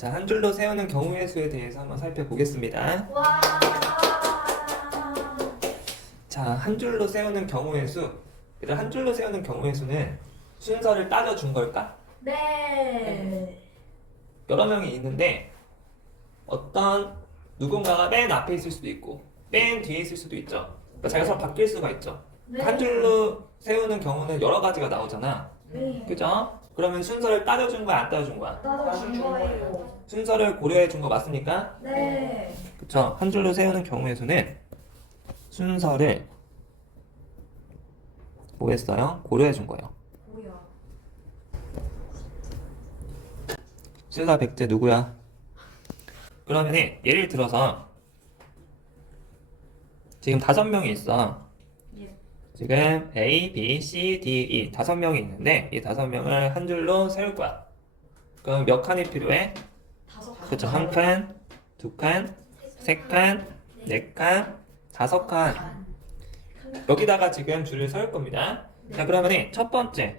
자, 한 줄로 세우는 경우의 수에 대해서 한번 살펴보겠습니다. 와. 자, 한 줄로 세우는 경우의 수. 일단 한 줄로 세우는 경우의 수는 순서를 따져준 걸까? 네. 여러 명이 있는데 어떤 누군가가 맨 앞에 있을 수도 있고 맨 뒤에 있을 수도 있죠. 그러니까 자기가 서로 바뀔 수가 있죠. 네. 한 줄로 세우는 경우는 여러 가지가 나오잖아. 네. 그죠? 그러면 순서를 따져준 거야, 안 따져준 거야? 따져준 거예요. 순서를 고려해 준 거 맞습니까? 네. 그쵸? 한 줄로 세우는 경우의 수는 순서를 뭐 했어요? 고려해 준 거예요. 뭐야? 순서 백제 누구야? 그러면 예를 들어서 지금 5명이 있어. 예. 지금 A, B, C, D, E 5명이 있는데 이 5명을 한 줄로 세울 거야. 그럼 몇 칸이 필요해? 5칸. 그쵸? 1칸, 2칸, 3칸, 4칸, 5칸. 여기다가 지금 줄을 설 겁니다. 자, 그러면 첫 번째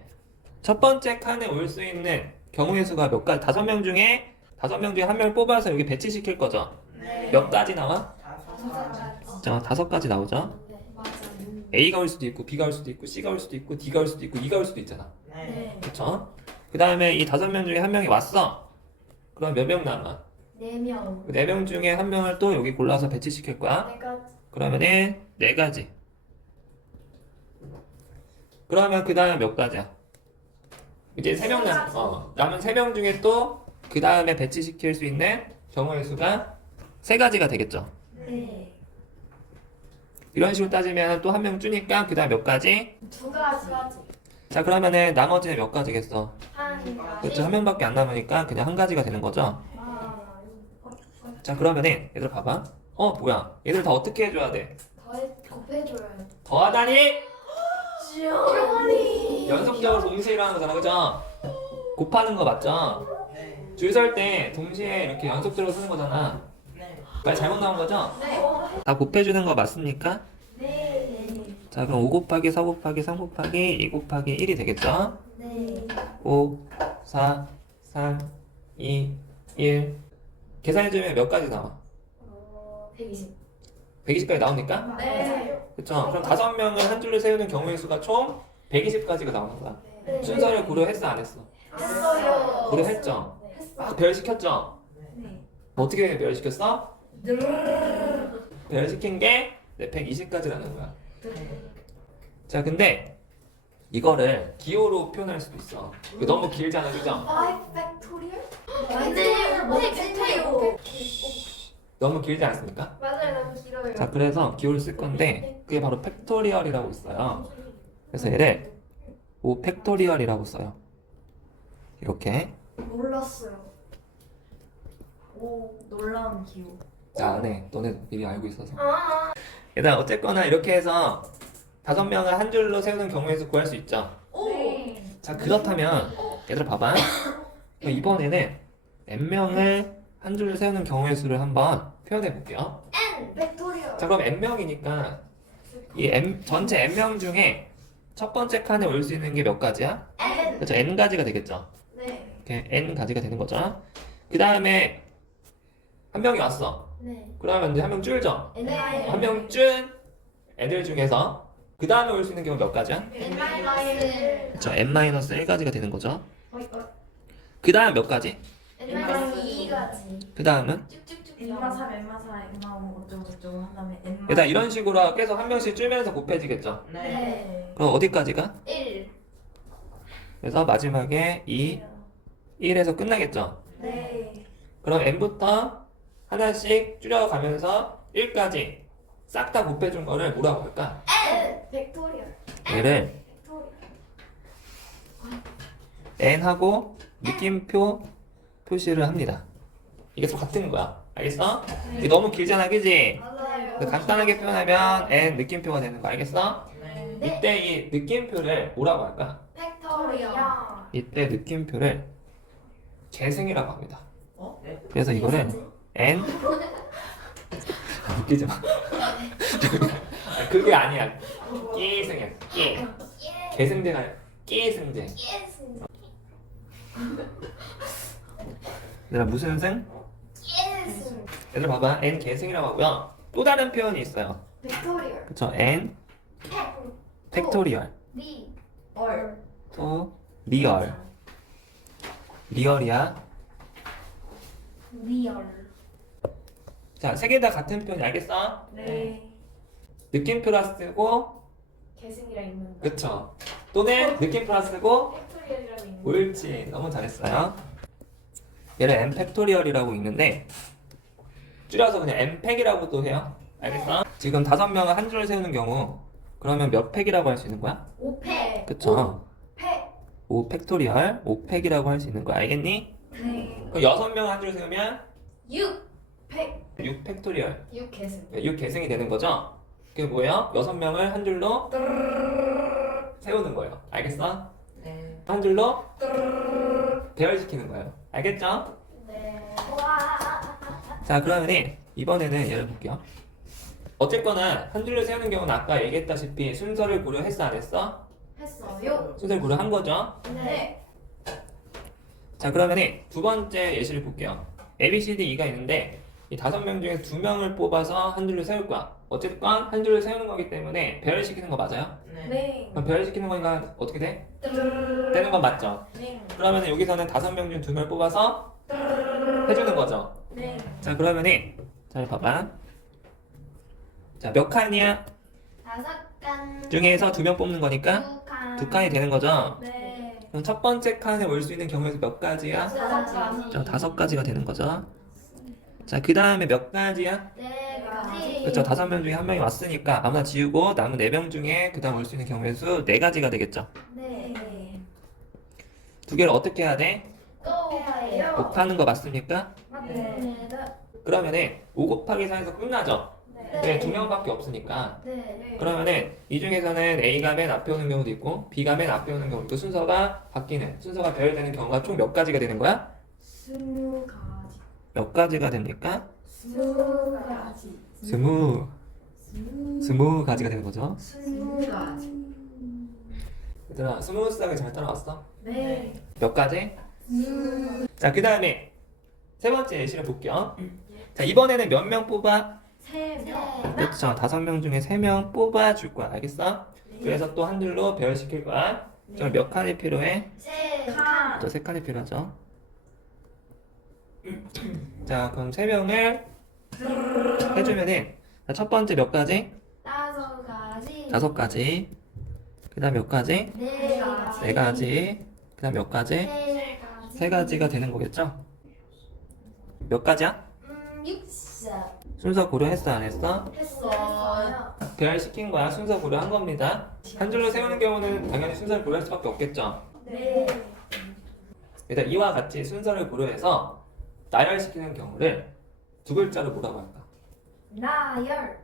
칸에 올 수 있는 경우의 수가 몇 가지? 5명 중에 1명을 뽑아서 여기 배치시킬 거죠. 네. 몇 가지 나와? 5가지. 자, 5가지 나오죠. 맞아요. A가 올 수도 있고 B가 올 수도 있고 C가 올 수도 있고 D가 올 수도 있고 E가 올 수도 있잖아. 네. 그쵸? 그 다음에 이 5명 중에 1명이 왔어. 그럼 몇 명 남아? 4명. 그 4명 중에 1명을 또 여기 골라서 배치시킬 거야. 4가지. 그러면은 4가지. 그러면 그 다음에 몇 가지야? 이제 3명 남은 3명 중에 또 그 다음에 배치시킬 수 있는 경우의 수가 3가지가 되겠죠. 네. 이런 식으로 따지면 또 1명 주니까 그 다음 몇 가지? 2가지. 자, 그러면은 나머지는 몇 가지겠어? 한 가지. 그렇죠. 1명밖에 안 남으니까 그냥 1가지가 되는 거죠. 자, 그러면은 얘들 봐봐. 뭐야? 얘들 다 어떻게 해줘야 돼? 곱해줘요. 더하다니? 지원이. 연속적으로 동시에 일어나는 거잖아, 그죠? 곱하는 거 맞죠? 줄 설 때 동시에 이렇게 연속적으로 쓰는 거잖아. 그러니까 잘못 나온 거죠? 네. 다 곱해주는 거 맞습니까? 네. 자, 그럼 5 곱하기 4 곱하기 3 곱하기 2 곱하기 1이 되겠죠? 네. 5, 4, 3, 2, 1. 계산해주면 몇 가지 나와? 120. 120까지 나오니까? 네. 그쵸? 그럼 5명을 한 줄로 세우는 경우의 수가 총 120가지가 나오는 거야. 네. 순서를 고려했어, 안 했어? 했어요. 고려했죠? 했어. 막 별시켰죠? 네. 어떻게 별시켰어? 별시킨 게 120가지라는 거야. 자, 근데 이거를 기호로 표현할 수도 있어. 이거 너무 길잖아, 그죠? 팩토리얼? 근데 팩토리얼. 너무 길지 않습니까? 맞아요, 너무 길어요. 자, 그래서 기호를 쓸 건데 그게 바로 팩토리얼이라고 있어요. 그래서 얘를 5 팩토리얼이라고 써요. 이렇게. 몰랐어요. 오, 놀라운 기호. 자, 네, 너네 미리 알고 있어서. 아. 일단 어쨌거나 이렇게 해서 5명을 한 줄로 세우는 경우의 수 구할 수 있죠. 오. 네. 자, 그렇다면 얘들아 봐봐. 그럼 이번에는 n명을 한 줄로 세우는 경우의 수를 한번 표현해 볼게요. N 팩토리얼. 자, 그럼 n명이니까 이 전체 n명 중에 첫 번째 칸에 올 수 있는 게 몇 가지야? N. 그렇죠. n가지가 되겠죠. 네. 이렇게 n가지가 되는 거죠. 그 다음에 한 명이 왔어. 네. 그러면 이제 한 명 줄죠. N 한 명 준 애들 중에서 그 다음에 올 수 있는 경우 몇 가지야? N 마이너스. 그렇죠. n-1가지가 되는 거죠. 그 다음 몇 가지? N 마이너스 2가지. 그 다음은? 쭉쭉쭉. 엠마 3, 엠마 4, 엠마 5 어쩌고 저쩌고 한 다음에 엠마 일단 이런 식으로 계속 한 명씩 줄면서 곱해지겠죠. 네. 그럼 어디까지가? 1. 그래서 마지막에 2, 1에서 끝나겠죠. 네. 그럼 n부터 하나씩 줄여가면서 1까지 싹 다 곱해준 거를 뭐라고 할까? N 팩토리얼. 얘를 팩토리얼. n하고 느낌표 표시를 합니다. 이게 또 같은 거야. 알겠어? 이게 너무 길잖아, 그지? 맞아요. 간단하게 표현하면 n 느낌표가 되는 거 알겠어? 네. 이때 이 느낌표를 뭐라고 할까? 팩토리얼. 이때 느낌표를 계승이라고 합니다. 네. 그래서 이거를 n 웃기지 마. 그게 아니야. 계승이야. 계승제가 아니라 계승제. 예스. 얘들아 무슨 승? 예스. 얘들아 봐봐 n 계승이라고 하고요. 또 다른 표현이 있어요. 벡토리얼. 그쵸? n 팩토리얼 리. 얼. 또 리얼 리얼이야. 리얼. 자, 세 개 다 같은 표현 알겠어? 네. 느낌표라 쓰고 계승이랑 있는 거. 그쵸? 또는 느낌표라 쓰고 팩토리얼이랑 있는 거. 옳지 너무 잘했어요. 얘를 n 팩토리얼이라고 읽는데 줄여서 그냥 n 팩이라고도 해요. 알겠어? 지금 5명을 한 줄을 세우는 경우 그러면 몇 팩이라고 할 수 있는 거야? 5팩. 그쵸? 팩. 5 팩토리얼 5팩이라고 할 수 있는 거야. 알겠니? 네. 그럼 6명 한 줄 세우면 6팩. 6 팩토리얼 6 계승. 6 계승이 되는 거죠? 그게 뭐예요? 6명을 한 줄로 세우는 거예요. 알겠어? 네. 한 줄로 배열시키는 거예요. 알겠죠? 네. 와. 자 그러면 이번에는 얘를 볼게요. 어쨌거나 한 줄로 세우는 경우는 아까 얘기했다시피 순서를 고려했어 안 했어? 했어요. 순서를 고려한 거죠. 네. 자 그러면 두 번째 예시를 볼게요. A, B, C, D, E가 있는데 이 5명 중에 2명을 뽑아서 한 줄로 세울 거야. 어쨌건 한 줄로 세우는 거기 때문에 배열시키는 거 맞아요? 네. 그럼 배열시키는 거니까 어떻게 돼? 되는 건 맞죠? 네. 그러면 여기서는 5명 중 2명을 뽑아서 해주는 거죠. 네. 자 그러면 잘 봐봐. 자 몇 칸이야? 5칸. 중에서 2명 뽑는 거니까 2칸. 2칸이 되는 거죠. 네. 그럼 첫 번째 칸에 올 수 있는 경우에서 몇 가지야? 5가지. 자 5가지가 되는 거죠. 자 그 다음에 몇 가지야? 4가지. 그렇죠. 5명 중에 1명이 왔으니까 아무나 지우고 남은 4명 중에 그 다음 올 수 있는 경우의 수 4가지가 되겠죠. 네. 두 개를 어떻게 해야 돼? 또 해요. 곱하는 거 맞습니까? 맞습니다. 그러면은 5 곱하기 4에서 끝나죠. 네. 왜 2명밖에 없으니까. 네. 그러면은 이 중에서는 A가 맨 앞에 오는 경우도 있고 B가 맨 앞에 오는 경우도 순서가 바뀌는 순서가 배열되는 경우가 총 몇 가지가 되는 거야? 20가지. 몇 가지가 됩니까? 20가지. 20가지가 되는 거죠. 20가지. 얘들아 스무스하게 잘 따라왔어? 네. 몇 가지? 자 그 다음에 세 번째 예시를 볼게요. 자 이번에는 몇 명 뽑아? 3명. 그렇죠. 5명 중에 3명 뽑아줄 거야. 알겠어? 그래서 또 한 줄로 배열시킬 거야. 그럼 몇 칸이 필요해? 3칸. 또 3칸이 필요하죠. 자 그럼 3명을 해주면은 자, 첫 번째 몇 가지? 5가지. 5가지. 그 다음 몇 가지? 4가지. 4가지. 그 다음 몇 가지? 3가지. 3가지가 되는 거겠죠? 몇 가지야? 60. 순서 고려했어 안 했어? 했어요. 배열시킨 거야. 순서 고려한 겁니다. 한 줄로 세우는 경우는 당연히 순서를 고려할 수밖에 없겠죠. 네. 일단 이와 같이 순서를 고려해서 나열시키는 경우를 두 글자로 뭐라고 할까? 나열.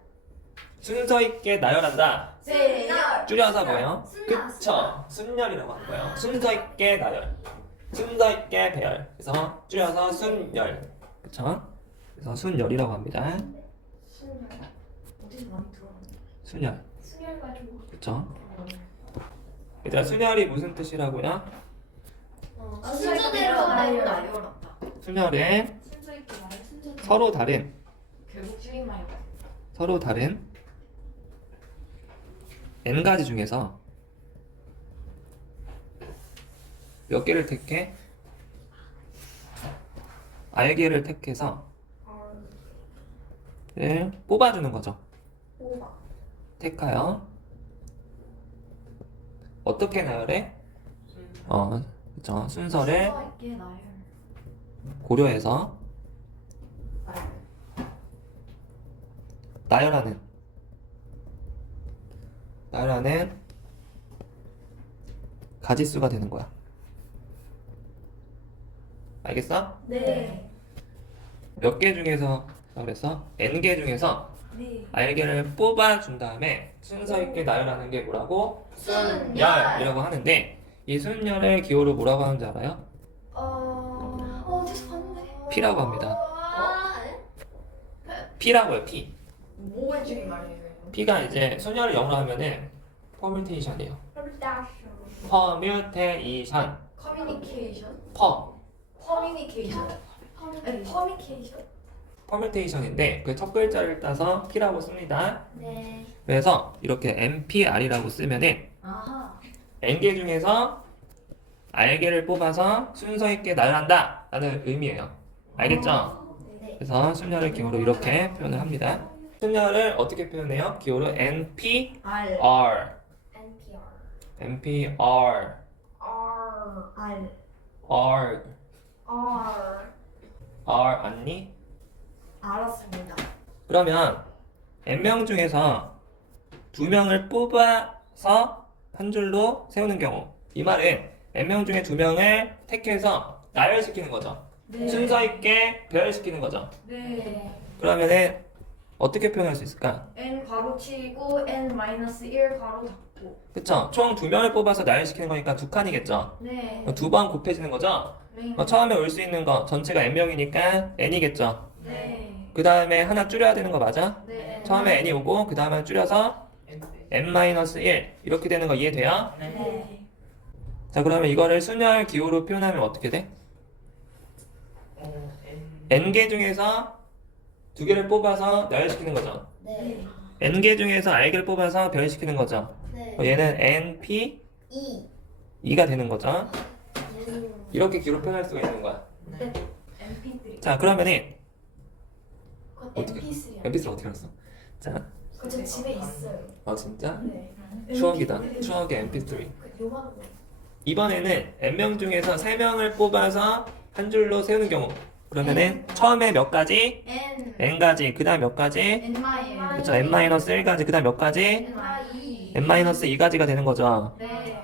순서 있게 나열한다. 순열. 줄여서 뭐예요? 순열. 그쵸. 순열이라고 하는 거예요. 순서 있게 나열. 순서 있게 배열. 그래서 줄여서 순열. 그쵸? 그래서 순열이라고 합니다. 순열. 어디서 많이 들어봤는데. 순열. 순열 가지고. 그쵸? 얘들아 순열이 무슨 뜻이라고요? 순서대로 나열. 나열한다. 순열은 순서 있게 나열. 순서대로. 서로 다른 결국 줄임말이 서로 다른 n가지 중에서 몇 개를 택해? 알개를 택해서 를 뽑아주는 거죠. 뽑아. 택하여 어떻게 나열해? 그쵸. 순서를 순서 있게 나열. 고려해서 나열하는 가지수가 되는 거야. 알겠어? 네. 몇 개 중에서 그랬어? n개 중에서 네. 알개를 뽑아준 다음에 순서 있게 나열하는 게 뭐라고? 순열. 순열이라고 하는데 이 순열을 기호로 뭐라고 하는지 알아요? 어디서 봤는데? P라고 합니다. 아, P라고요. P. 뭐의 줄임말이에요? P가 이제 순열을 영어로 하면은 permutation이에요. 퍼뮤테이션. permutation. 커뮤니케이션? per 커뮤니케이션. 퍼미케이션. 퍼뮤테이션인데 그 첫 글자를 따서 P라고 씁니다. 네. 그래서 이렇게 NPR이라고 쓰면은 아하. N개 중에서 R개를 뽑아서 순서 있게 나열한다 라는 의미예요. 알겠죠? 네. 그래서 순열을 기호로 이렇게 표현을 합니다. 순열을 어떻게 표현해요? 기호로 NPR R. NPR. NPR R. R R. R 아니? 알았습니다. 그러면 N명 중에서 2명을 뽑아서 한 줄로 세우는 경우 이 말은 N명 중에 2명을 택해서 나열시키는 거죠. 네. 순서 있게 배열시키는 거죠. 네. 네. 그러면은 어떻게 표현할 수 있을까? N 괄호치고 N 마이너스 1 괄호 닫고. 그쵸? 총 2명을 뽑아서 나열시키는 거니까 2칸이겠죠? 네. 2번 곱해지는 거죠? 네. 처음에 올 수 있는 거 전체가 N명이니까 N이겠죠? 네. 그 다음에 하나 줄여야 되는 거 맞아? 네. 처음에 N이 오고 그 다음에 줄여서 N-1 이렇게 되는 거 이해돼요? 네. 자 그러면 이거를 순열 기호로 표현하면 어떻게 돼? N개 중에서 2개를 뽑아서 나열시키는 거죠. 네. N개 중에서 R개를 뽑아서 배열시키는 거죠. 네. 얘는 NP 2가 되는 거죠. 이렇게 기호로 표현할 수가 있는 거야. MP3. 자 그러면은 그건 어떻게- MP3야. MP3 어떻게 알았어? 자, 그저 집에 있어요. 아 진짜? 네. 추억이다. 추억의 MP3. 그 요만한 거. 이번에는 N명 중에서 3명을 뽑아서 한 줄로 세우는 경우 그러면은 처음에 몇 가지? N. N가지 그 다음 몇 가지? N 마이 N. 그쵸 N-1가지 그 다음 몇 가지? N-2. N-2가지가 되는 거죠. 네.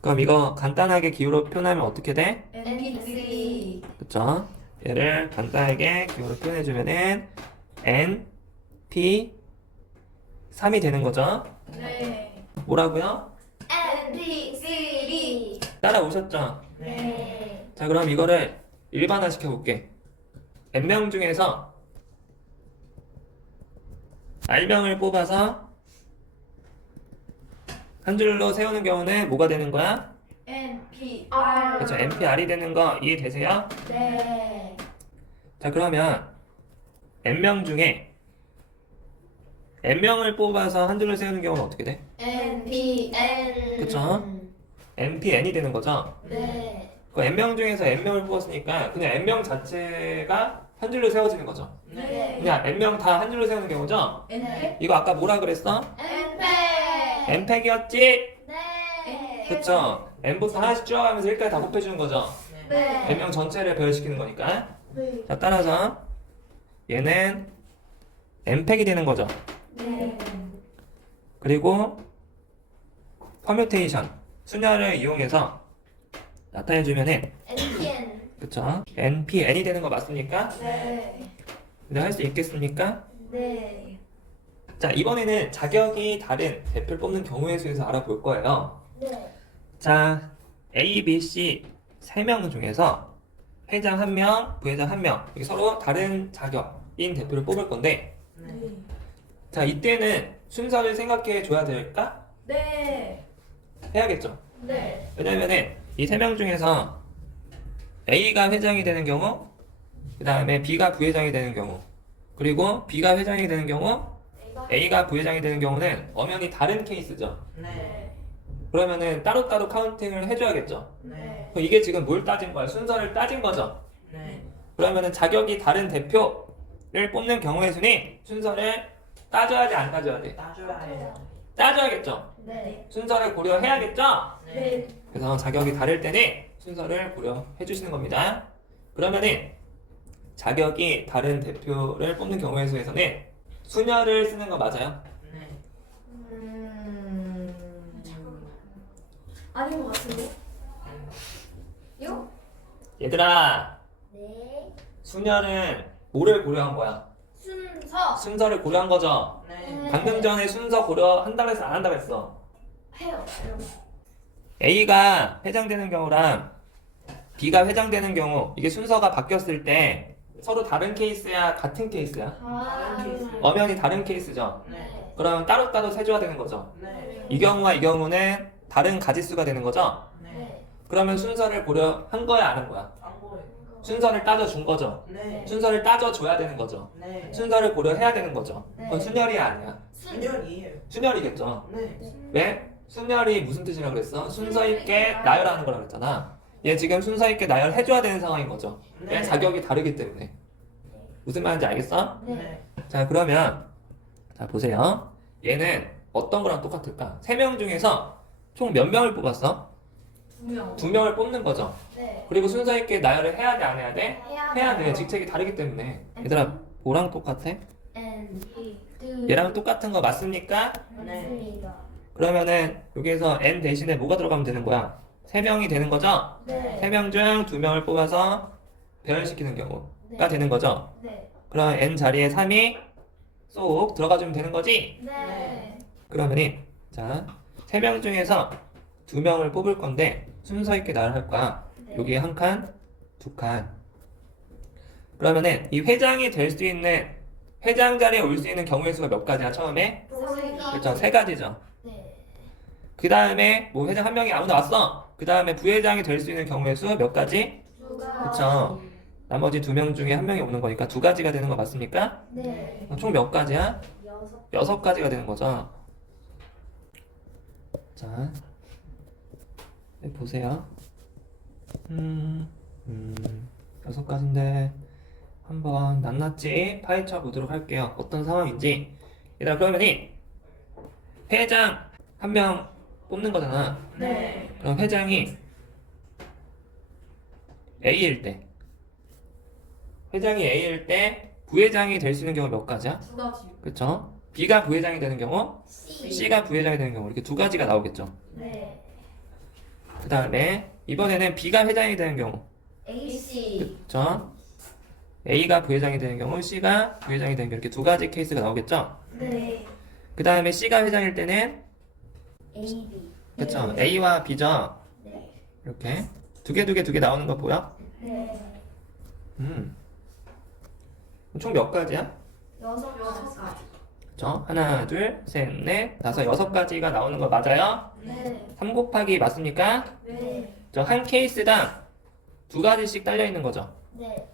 그럼 이거 간단하게 기호로 표현하면 어떻게 돼? MP3. 그쵸? 얘를 간단하게 기호로 표현해주면은 N, P, 3이 되는 거죠. 네. 뭐라고요? MP3. 따라오셨죠? 네. 자 그럼 이거를 일반화 시켜볼게. N명 중에서 R명을 뽑아서 한 줄로 세우는 경우는 뭐가 되는 거야? NPR. 그쵸 NPR이 되는 거 이해되세요? 네. 자 그러면 N명 중에 N명을 뽑아서 한 줄로 세우는 경우는 어떻게 돼? NPN. 그쵸? NPN이 되는 거죠? 네. 그 N명 중에서 N명을 뽑았으니까 그냥 N명 자체가 한 줄로 세워지는 거죠. 네. 그냥 N명 다 한 줄로 세우는 경우죠? NP. 이거 아까 뭐라 그랬어? NP. N팩이었지? 네. 그쵸? N부터 하나씩 줄여가면서 1까지 다 곱해주는 거죠? 네. N명 전체를 배열시키는 거니까. 네. 자 따라서 얘는 N팩이 되는 거죠. 네. 그리고 퍼뮤테이션 순열을 이용해서 나타내주면은 NPN. 그쵸? NPN이 되는 거 맞습니까? 네. 근데 할 수 있겠습니까? 네. 자 이번에는 자격이 다른 대표를 뽑는 경우에 수에서 알아볼 거예요. 네. 자 A, B, C 3명 중에서 회장 1명, 부회장 1명 이렇게 서로 다른 자격인 대표를 뽑을 건데 자 이때는 순서를 생각해 줘야 될까? 네. 해야겠죠. 네. 왜냐면은 이 3명 중에서 A가 회장이 되는 경우 그 다음에 B가 부회장이 되는 경우 그리고 B가 회장이 되는 경우 A가 부회장이 되는 경우는 엄연히 다른 케이스죠. 네. 그러면은 따로따로 카운팅을 해줘야겠죠. 네. 그럼 이게 지금 뭘 따진 거야? 순서를 따진 거죠. 그러면은 자격이 다른 대표를 뽑는 경우의 수는 순서를 따져야 돼, 안 따져야 돼? 따져야겠죠. 네. 순서를 고려해야겠죠. 네. 그래서 자격이 다를 때는 순서를 고려해 주시는 겁니다. 그러면은 자격이 다른 대표를 뽑는 경우의 수에서는 순열을 쓰는 거 맞아요? 아닌 것 같은데? 요? 얘들아, 네. 순열은 뭐를 고려한 거야? 순서. 순서를 고려한 거죠. 방금 전에 순서 고려한다고 했어, 안 한다고 했어? 해요. A가 회장되는 경우랑 B가 회장되는 경우 이게 순서가 바뀌었을 때 서로 다른 케이스야, 같은 케이스야? 엄연히 다른 케이스죠. 네. 그럼 따로따로 세줘야 되는 거죠. 이 경우와 이 경우는 다른 가지수가 되는 거죠. 네. 그러면 순서를 고려한 거야, 안 한 거야? 순서를 따져준 거죠. 네. 순서를 따져줘야 되는 거죠. 네. 순서를 고려해야 되는 거죠. 네. 그건 순열이 아니야. 순열이에요. 순열이겠죠. 네. 왜? 순열이 무슨 뜻이라고 그랬어? 순서 있게 나열하는 거라고 그랬잖아. 얘 지금 순서 있게 나열해줘야 되는 상황인 거죠. 왜? 네. 자격이 다르기 때문에. 무슨 말인지 알겠어? 네. 자, 그러면 자 보세요. 얘는 어떤 거랑 똑같을까? 3명 중에서 총 몇 명을 뽑았어? 2명. 2명을 뽑는 거죠. 네. 그리고 순서 있게 나열을 해야 돼, 안 해야 돼? 해야 돼. 돼요. 직책이 다르기 때문에. 얘들아, 뭐랑 똑같아? N 얘랑 똑같은 거 맞습니까? 맞습니다. 그러면은 여기에서 n 대신에 뭐가 들어가면 되는 거야? 3명이 되는 거죠? 네. 3명 중 2명을 뽑아서 배열시키는 경우가 네. 되는 거죠? 네. 그럼 n 자리에 3이 쏙 들어가주면 되는 거지? 네. 그러면은 자 3명 중에서 2명을 뽑을 건데 순서 있게 나열할 거야. 네. 여기 한 칸, 2칸. 그러면은 이 회장이 될 수 있는 회장 자리에 올 수 있는 경우의 수가 몇 가지야 처음에? 그렇죠, 3가지죠. 네. 그 다음에 뭐 회장 한 명이 아무나 왔어. 그 다음에 부회장이 될 수 있는 경우의 수 몇 가지? 그쵸. 나머지 2명 중에 한 명이 오는 거니까 2가지가 되는 거 맞습니까? 네. 총 몇 가지야? 6가지가 되는 거죠. 자, 여기 보세요. 6가지인데 한번 낱낱이 파헤쳐 보도록 할게요. 어떤 상황인지. 얘들아, 그러면이 회장 한 명 뽑는 거잖아. 네. 그럼 회장이 A일 때, 회장이 A일 때 부회장이 될 수 있는 경우 몇 가지야? 2가지. 그쵸? B가 부회장이 되는 경우, C가 부회장이 되는 경우 이렇게 2가지가 나오겠죠. 네. 그 다음에 이번에는 B가 회장이 되는 경우, AC. 그쵸? A가 부회장이 되는 경우, C가 부회장이 되는 경우 이렇게 2가지 케이스가 나오겠죠. 네. 그 다음에 C가 회장일 때는 AB. 그쵸? A와 B죠. 네. 이렇게 두 개 나오는 거 보여? 네. 총 몇 가지야? 6가지. 그쵸? 하나, 둘, 셋, 넷, 다섯, 6가지가 나오는 거 맞아요? 네. 3 곱하기 맞습니까? 네. 저 한 케이스당 2가지씩 딸려 있는 거죠. 네.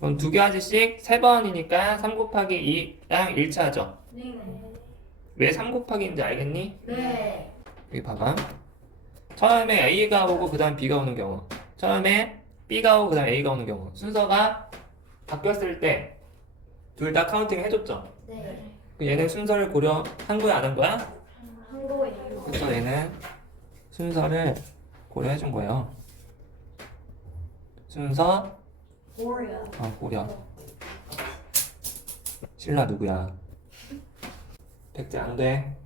그럼 2가지씩 3번이니까 3 곱하기 2랑 1차죠. 네. 왜 3 곱하기인지 알겠니? 네. 여기 봐봐. 처음에 A가 오고 그 다음 B가 오는 경우, 처음에 B가 오고 그 다음 A가 오는 경우 순서가 바뀌었을 때 둘 다 카운팅 해줬죠. 네. 얘는 순서를 고려한 거야 안 한 거야? 한 거예요. 그래서 얘는 순서를 고려해준 거예요. 순서 고려. 고려. 신라 누구야? 백제 안 돼.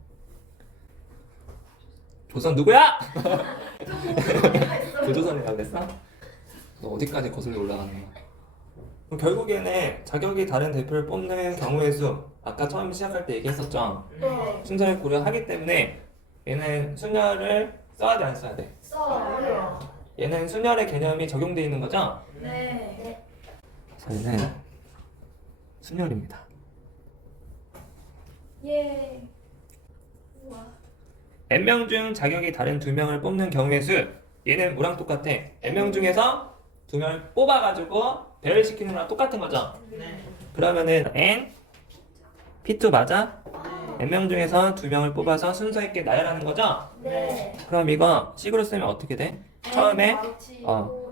조선 누구야? 조조선이라고 그랬어? 너 어디까지 거슬러 올라가는 거야? 그럼 결국에는 자격이 다른 대표를 뽑는 경우의 수, 아까 처음 시작할 때 얘기했었죠. 네. 순서를 고려하기 때문에 얘는 순열을 써야 돼 안 써야 돼? 써요. 얘는 순열의 개념이 적용되어 있는 거죠? 네. 그래서 얘는 순열입니다. 예. n명 중 자격이 다른 2명을 뽑는 경우의 수, 얘는 뭐랑 똑같아? n명 중에서 2명을 뽑아가지고 배열시키는 거랑 똑같은 거죠? 네. 그러면은 n p2 맞아? 네. n명 중에서 2명을 뽑아서 순서 있게 나열하는 거죠? 네. 그럼 이거 식으로 쓰면 어떻게 돼? 처음에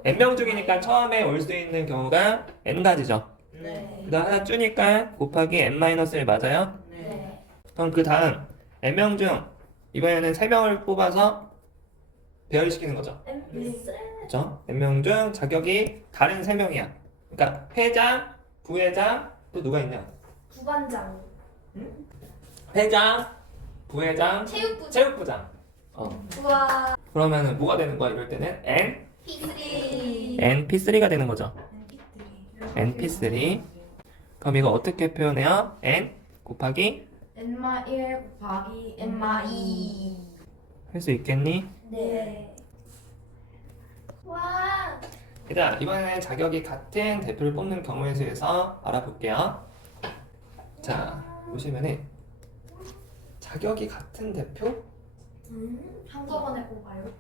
n명 중이니까 처음에 올 수 있는 경우가 n가지죠. 네. 그 다음 하나 줄니까 곱하기 n-1 맞아요? 네. 네. 그럼 그 다음 n명 중 이번에는 3명을 뽑아서 배열시키는 거죠. 그렇죠? n명 중 자격이 다른 3명이야. 그러니까 회장, 부회장, 또 누가 있냐? 부반장. 회장, 부회장, 체육부장. 체육부장. 우와. 그러면은 뭐가 되는 거야? 이럴 때는 P3. np3가 되는 거죠. np3. 그럼 이거 어떻게 표현해요? n 곱하기 n-1 곱하기 n-2. 할 수 있겠니? 네. 와. 일단 이번에는 자격이 같은 대표를 뽑는 경우에 대해서 알아볼게요. 자, 보시면은 자격이 같은 대표? 한꺼번에 뽑아요.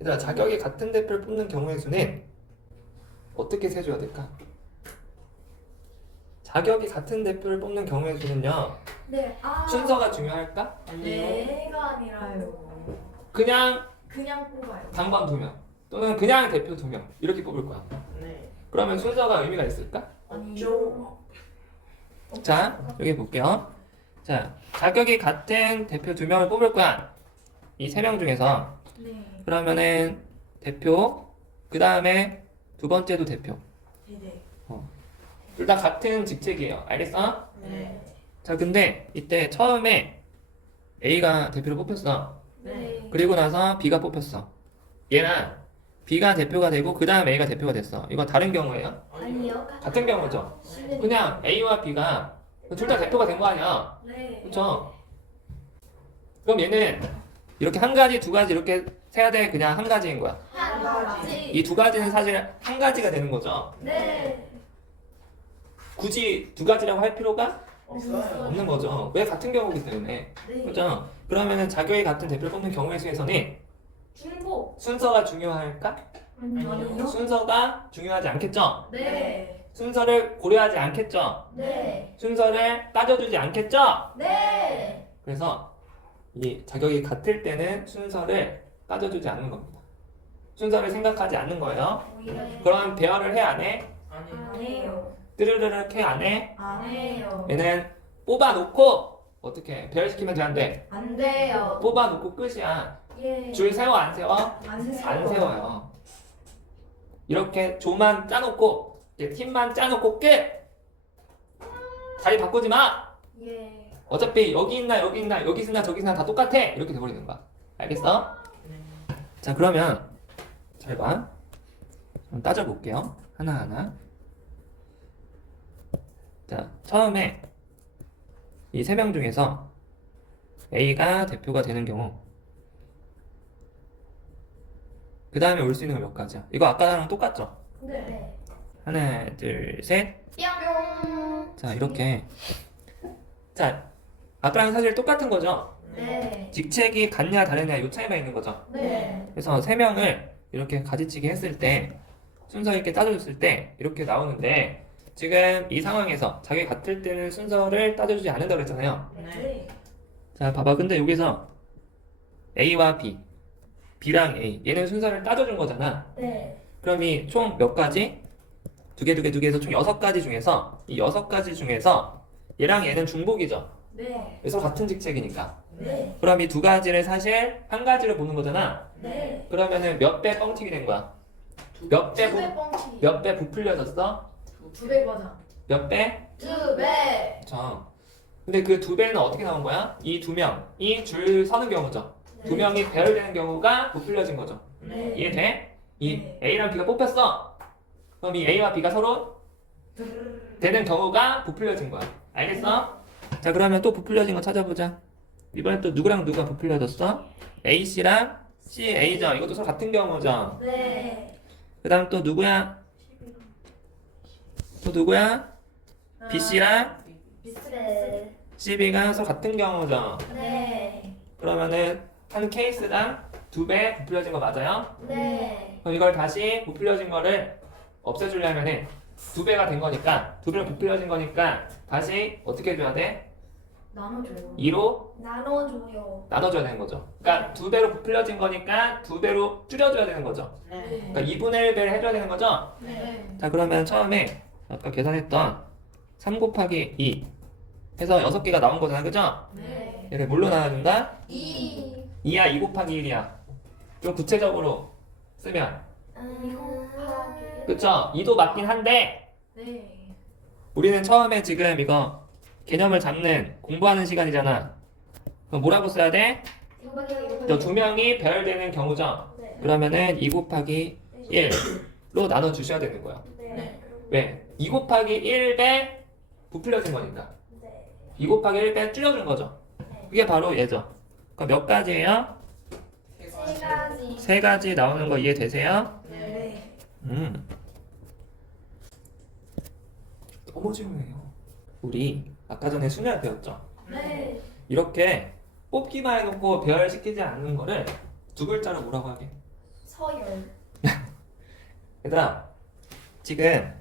얘들아, 자격이 같은 대표를 뽑는 경우의 수는 어떻게 세줘야 될까? 자격이 같은 대표를 뽑는 경우의 수는요. 네. 아. 순서가 중요할까? 네가 아니라요. 그냥 그냥 뽑아요. 당번 2명 또는 그냥 대표 2명 이렇게 뽑을 거야. 네. 그러면 순서가 의미가 있을까? 아니죠. 자, 여기 볼게요. 자, 자격이 같은 대표 2명을 뽑을 거야. 이 3명 중에서. 네. 그러면은 대표, 그 다음에 두 번째도 대표. 네. 둘 다 같은 직책이에요. 알겠어? 네. 자, 근데 이때 처음에 A가 대표를 뽑혔어. 네. 그리고 나서 B가 뽑혔어. 얘는 B가 대표가 되고 그 다음 A가 대표가 됐어. 이건 다른 경우예요. 아니요. 같은 경우죠. 씨는- 그냥 A와 B가 둘 다 대표가 된 거 아니야. 네. 그렇죠? 그럼 얘는 이렇게 한 가지, 두 가지 이렇게 세야 돼? 그냥 한 가지인 거야. 한 가지. 이 두 가지는 사실 한 가지가 되는 거죠. 네. 굳이 두 가지라고 할 필요가 없어요. 없는 거죠. 왜 같은 경우이기 때문에. 네. 그렇죠? 그러면은 자격이 같은 대표를 뽑는 경우의 수에서는 중복. 순서가 중요할까? 아니요. 순서가 중요하지 않겠죠? 네. 순서를 고려하지 않겠죠? 네. 순서를 따져주지 않겠죠? 네. 그래서 이 자격이 같을 때는 순서를 따져주지 않는 겁니다. 순서를 생각하지 않는 거예요. 오히려 그럼 배열을 해 안 해? 안 해요. 뜨르르륵 해 안 해? 안 해요. 얘는 뽑아놓고 어떻게 배열시키면 되는데 안 돼요. 뽑아놓고 끝이야. 예. 줄 세워 안 세워? 안 세요. 안 세워요. 이렇게 조만 짜놓고 이렇게 팀만 짜놓고 끝. 자리 바꾸지 마. 예. 어차피 여기 있나 여기 있나 여기 있나 저기 있나 다 똑같아. 이렇게 돼버리는 거야. 알겠어? 자 그러면 잘 봐. 좀 따져볼게요. 하나하나. 자 처음에 이 3명 중에서 A가 대표가 되는 경우 그 다음에 올 수 있는 건 몇 가지야? 이거 아까랑 똑같죠? 네. 하나 둘 셋. 뿅. 자 이렇게 자 아까랑 사실 똑같은 거죠? 네. 직책이 같냐 다르냐 이 차이가 있는 거죠? 네. 그래서 3명을 이렇게 가지치기 했을 때 순서 있게 따져줬을 때 이렇게 나오는데 지금 이 상황에서 자기 같을 때는 순서를 따져주지 않는다고 그랬잖아요. 네. 자 봐봐 근데 여기서 A와 B B랑 A 얘는 순서를 따져준 거잖아. 네. 그럼 이 총 몇 가지? 두 개 해서 총 6가지 중에서 이 6가지 중에서 얘랑 얘는 중복이죠. 네. 그래서 같은 직책이니까. 네. 그럼 이 두 가지를 사실 한 가지를 보는 거잖아. 네. 그러면은 몇 배 뻥튀기 된 거야? 몇 배 뻥튀기. 몇 배 부풀려졌어? 2배 과장. 몇 배? 2배. 그쵸. 근데 그 2배는 어떻게 나온 거야? 이 2명이 줄 서는 경우죠. 2명이 배열되는 경우가 부풀려진 거죠. 네. 이해돼? 이 네. A랑 B가 뽑혔어. 그럼 이 A와 B가 서로 되는 경우가 부풀려진 거야. 알겠어? 자 그러면 또 부풀려진 거 찾아보자. 이번엔 또 누구랑 누가 부풀려졌어? AC랑 CA죠. 이것도 서로 같은 경우죠. 네. 그 다음 또 누구야? 또 누구야? BC랑 비슷해. CB가 서로 같은 경우죠. 네. 그러면은 한 케이스당 2배 부풀려진 거 맞아요? 네. 그럼 이걸 다시 부풀려진 거를 없애주려면은 2배가 된 거니까 2배로 부풀려진 거니까 다시 어떻게 해줘야 돼? 나눠줘요. 2로 나눠줘요. 나눠줘야 되는 거죠. 그러니까 2배로 부풀려진 거니까 2배로 줄여줘야 되는 거죠. 네. 그러니까 2분의 1배를 해줘야 되는 거죠. 네. 자 그러면 처음에 아까 계산했던 3 곱하기 2 해서 6개가 나온 거잖아. 그죠? 네. 얘를 뭘로 나눠준다? 2. 2야 2 곱하기 1이야. 좀 구체적으로 쓰면 2 곱하기. 그쵸? 2도 맞긴 한데 네. 우리는 처음에 지금 이거 개념을 잡는 공부하는 시간이잖아. 그럼 뭐라고 써야 돼? 저 2명이 배열되는 경우죠. 네. 그러면은 2 곱하기 1로 나눠 주셔야 되는 거야. 네. 왜? 2 곱하기 1배 부풀려진 거니까. 네. 2 곱하기 1배 줄여준 거죠. 그게 바로 얘죠. 그럼 몇 가지예요? 3가지. 3가지 나오는 거 이해되세요? 네. 너무 중요해요. 우리 아까 전에 순열 배웠죠? 네. 이렇게 뽑기만 해놓고 배열시키지 않는 거를 2글자로 뭐라고 하게? 서열. 얘들아 지금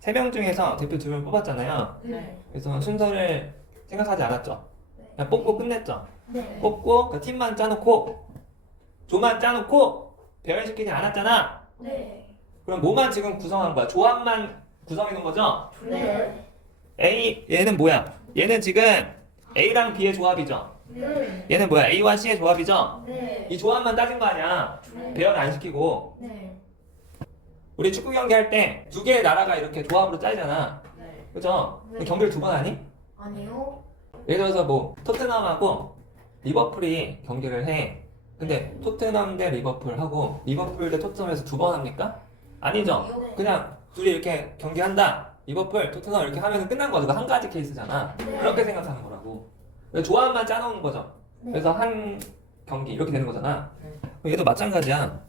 3명 중에서 대표 2명 뽑았잖아요. 네. 그래서 순서를 생각하지 않았죠. 네. 그냥 뽑고 끝냈죠. 네. 뽑고 그 팀만 짜놓고 조만 짜놓고 배열시키지 않았잖아. 네. 그럼 뭐만 지금 구성한 거야? 조합만 구성해 놓은 거죠? 네. A 얘는 뭐야? 얘는 지금 A랑 B의 조합이죠. 네. 얘는 뭐야? A와 C의 조합이죠. 네. 이 조합만 따진 거 아니야. 배열 안 시키고. 네. 우리 축구 경기 할 때 두 개의 나라가 이렇게 조합으로 짜잖아. 네. 그죠? 네. 경기를 2번 하니? 아니요. 예를 들어서 뭐 토트넘하고 리버풀이 경기를 해. 근데 토트넘 대 리버풀하고 리버풀 대 토트넘에서 2번 합니까? 아니죠. 네. 그냥 둘이 이렇게 경기한다. 리버풀, 토트넘 이렇게 하면 끝난 거죠. 한 가지 케이스잖아. 네. 그렇게 생각하는 거라고. 조합만 짜놓은 거죠. 네. 그래서 한 경기 이렇게 되는 거잖아. 네. 그럼 얘도 마찬가지야.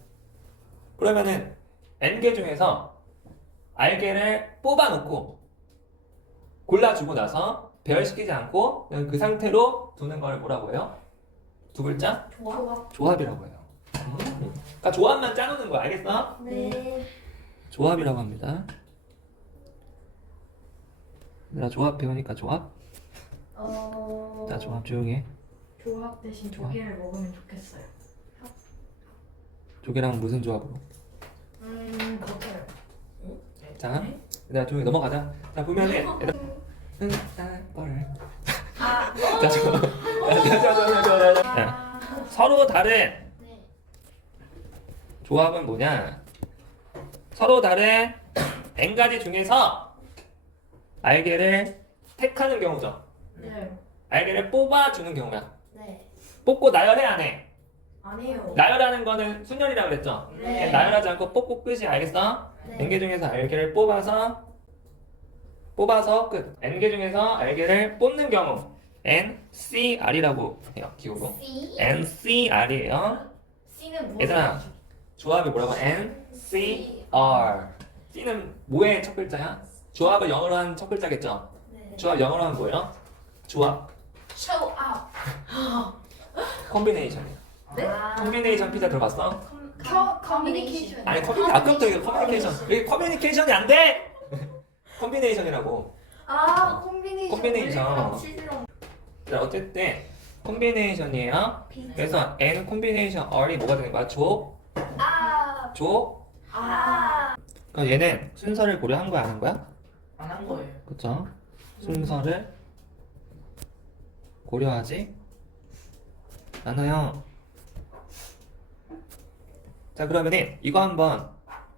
그러면은 N개 중에서 R개를 뽑아놓고 골라주고 나서 배열시키지 않고 그냥 그 상태로 두는 걸 뭐라고 해요? 두 글자? 조합. 조합이라고 해요. 그러니까 조합만 짜놓는 거야. 알겠어? 네. 조합이라고 합니다. 얘들아 조합 배우니까 조합? 자 조합 조용히 해. 조합 대신 조개를 먹으면 좋겠어요. 조개랑 무슨 조합으로? 그렇게요. 자 얘들아 조용히 넘어가자. 자 보면은 얘들아 아. 자 자, 서로 다른 네. 조합은 뭐냐? 서로 다른 N가지 중에서 R개를 택하는 경우죠. 네. R개를 뽑아주는 경우야. 네. 뽑고 나열해 안 해? 아니에요. 나열하는 거는 순열이라고 그랬죠? 네. 나열하지 않고 뽑고 끝이 알겠어? 네. N개 중에서 R개를 뽑아서 끝. N개 중에서 R개를 뽑는 경우 NCR이라고 해요. 기호고 C. NCR이에요. C는 뭐? 얘들아 조합이 뭐라고? NCR. C는 뭐의 첫 글자야? 조합을 영어로 한 첫 글자겠죠? 네. 조합 영어로 하면 뭐예요? 조합. Show up. 콤비네이션이야. 네? 콤비네이션 피자 들어봤어? 커뮤니케이션. 아니 아까부터 이거 커뮤니케이션. 이게 커뮤니케이션이 안 돼! 콤비네이션이라고. 아, 콤비네이션. 콤비네이션. 실수로. 자, 어쨌든 콤비네이션이에요. 그래서 N 콤비네이션 R이 뭐가 되는 거야? 아. 그럼 얘는 순서를 고려한 거야, 안 한 거야? 안 한 거예요. 그쵸? 순서를 고려하지 않아요. 자, 그러면은 이거 한번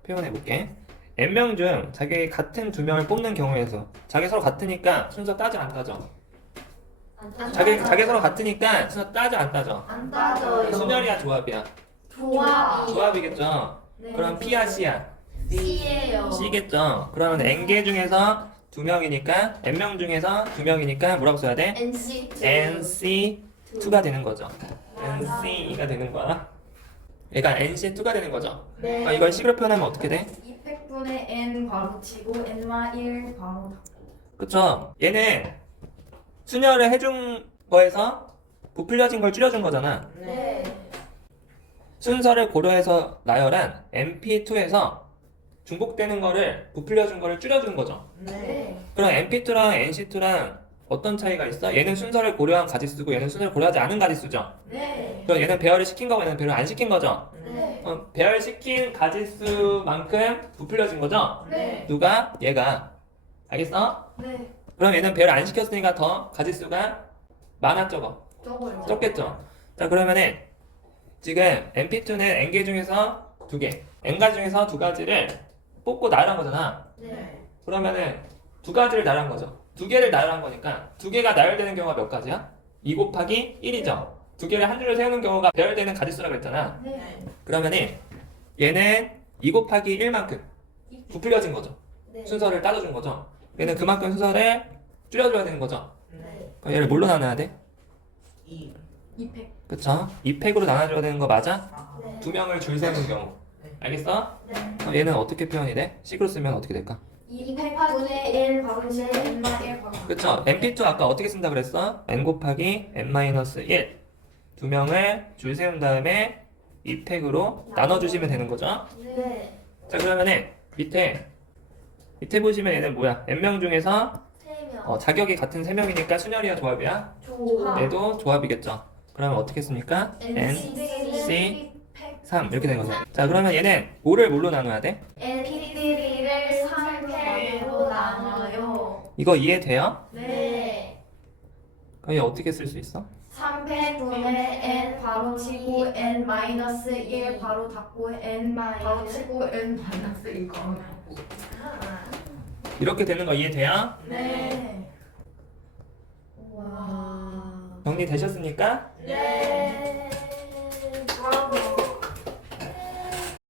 표현해 볼게. N명 중 자기 같은 2명을 뽑는 경우에서 자기 서로 같으니까 순서 따져 안 따져? 자기 서로 같으니까 순서 따져 안 따져? 안 따져요. 순열이야 조합이야? 조합이. 조합이겠죠? 네. 그럼 P야 C야? C예요. C겠죠? 그러면 N개 중에서 2명이니까 N명 중에서 2명이니까 뭐라고 써야 돼? NC. NC2가 되는 거죠. NC2가 되는 거야. 그러니까 NC2가 되는 거죠. 네. 이걸 C로 표현하면 어떻게 돼? 200분의 n 괄호 치고 n-1 괄호 닫고. 그쵸? 얘는 순열을 해준 거에서 부풀려진 걸 줄여준 거잖아. 네. 순서를 고려해서 나열한 MP2에서 중복되는 거를 부풀려준 거를 줄여준 거죠. 네. 그럼 MP2랑 NC2랑 어떤 차이가 있어? 얘는 순서를 고려한 가지수고 얘는 순서를 고려하지 않은 가지수죠. 네. 그럼 얘는 배열을 시킨 거고 얘는 배열을 안 시킨 거죠. 네. 배열시킨 가지수만큼 부풀려진 거죠. 네. 누가? 얘가. 알겠어? 네. 그럼 얘는 배열 안 시켰으니까 더 가지수가 많아 적어? 저거요. 적겠죠. 자 그러면은 지금 MP2는 N개 중에서 2개 N가지 중에서 2가지를 뽑고 나열한 거잖아. 네. 그러면은 2가지를 나열한 거죠. 2개를 나열한 거니까 2개가 나열되는 경우가 몇 가지야? 2 곱하기 1이죠. 2개를 한 줄로 세우는 경우가 배열되는 가지수라고 했잖아. 네. 그러면은 얘는 2 곱하기 1만큼 부풀려진 거죠. 네. 순서를 따져준 거죠. 얘는 그만큼 순서를 줄여줘야 되는 거죠. 네. 그럼 얘를 뭘로 나눠야 돼? 200. 그쵸? 2팩으로 나눠줘야 되는 거 맞아? 네. 2명을 줄 세우는 경우. 알겠어? 네. 그럼 얘는 어떻게 표현이 돼? 식으로 쓰면 어떻게 될까? 200분의 1 괄호 치고 n-1 괄호 닫고. 그쵸? MP2 아까 어떻게 쓴다 그랬어? n 곱하기 n-1 2명을 줄 세운 다음에 2팩으로 나눠주시면 되는 거죠. 네. 자 그러면은 밑에 밑에 보시면 얘는 뭐야? n명 중에서 3명. 자격이 같은 3명이니까 순열이야 조합이야? 조합. 얘도 조합이겠죠. 그러면 어떻게 씁니까? n, c, 3 이렇게 되는 거죠. 자 그러면 얘는 뭐를 뭘로 나눠야 돼? NP3를 3팩으로 나눠요. 이거 이해돼요? 네. 그럼 얘 어떻게 쓸 수 있어? 3팩분의 N 바로 치고 N 마이너스 1 바로 닫고 N 바로 치고 N 마이너스 1 바로 닫고. 이렇게 되는 거 이해돼요? 네. 와. 정리되셨습니까? 네.